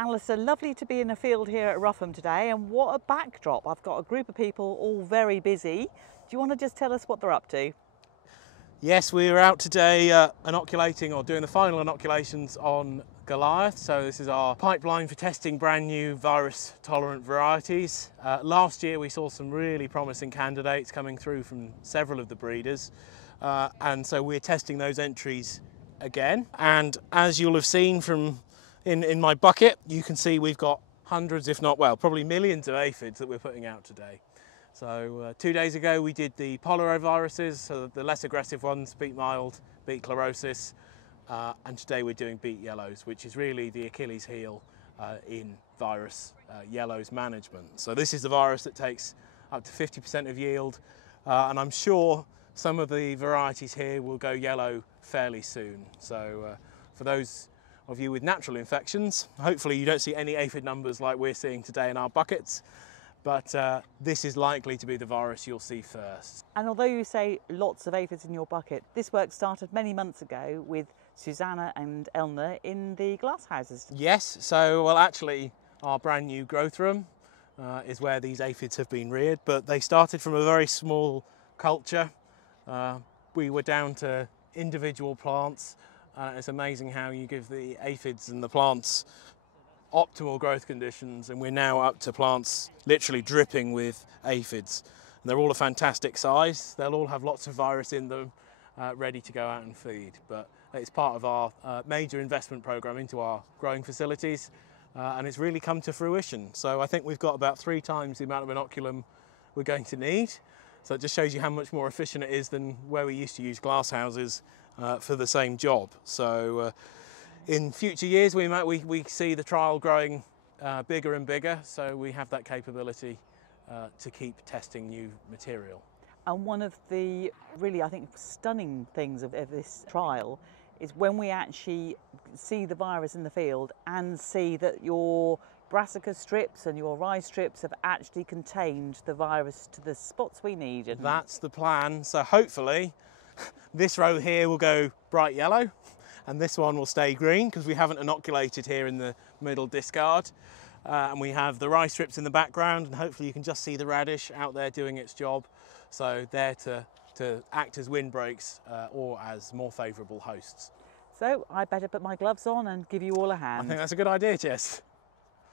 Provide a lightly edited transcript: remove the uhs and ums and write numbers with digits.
Alistair, lovely to be in a field here at Rougham today, and what a backdrop. I've got a group of people all very busy. Do you want to just tell us what they're up to? Yes, we were out today inoculating or doing the final inoculations on Goliath. So this is our pipeline for testing brand new virus tolerant varieties. Last year we saw some really promising candidates coming through from several of the breeders. And so we're testing those entries again. And as you'll have seen from in my bucket, you can see we've got hundreds, if not, well, probably millions of aphids that we're putting out today. So 2 days ago we did the polariviruses, so the less aggressive ones, beet mild, beet chlorosis, and today we're doing beet yellows, which is really the Achilles heel in virus yellows management. So this is the virus that takes up to 50% of yield, and I'm sure some of the varieties here will go yellow fairly soon. So for those of you with natural infections, hopefully you don't see any aphid numbers like we're seeing today in our buckets. But this is likely to be the virus you'll see first. And although you say lots of aphids in your bucket, this work started many months ago with Susanna and Elna in the glasshouses. Yes, so well actually our brand new growth room is where these aphids have been reared, but they started from a very small culture. We were down to individual plants. It's amazing how you give the aphids and the plants optimal growth conditions, and we're now up to plants literally dripping with aphids. And they're all a fantastic size. They'll all have lots of virus in them, ready to go out and feed. But it's part of our major investment program into our growing facilities, and it's really come to fruition. So I think we've got about 3 times the amount of inoculum we're going to need. So it just shows you how much more efficient it is than where we used to use glass houses for the same job. So in future years, we see the trial growing bigger and bigger, so we have that capability to keep testing new material. And one of the really, I think, stunning things of this trial is when we actually see the virus in the field and see that your brassica strips and your rye strips have actually contained the virus to the spots we need. That's the plan. So hopefully this row here will go bright yellow, and this one will stay green because we haven't inoculated here in the middle discard. And we have the rye strips in the background, and hopefully you can just see the radish out there doing its job. So there to act as windbreaks or as more favourable hosts. So I better put my gloves on and give you all a hand. I think that's a good idea, Jess.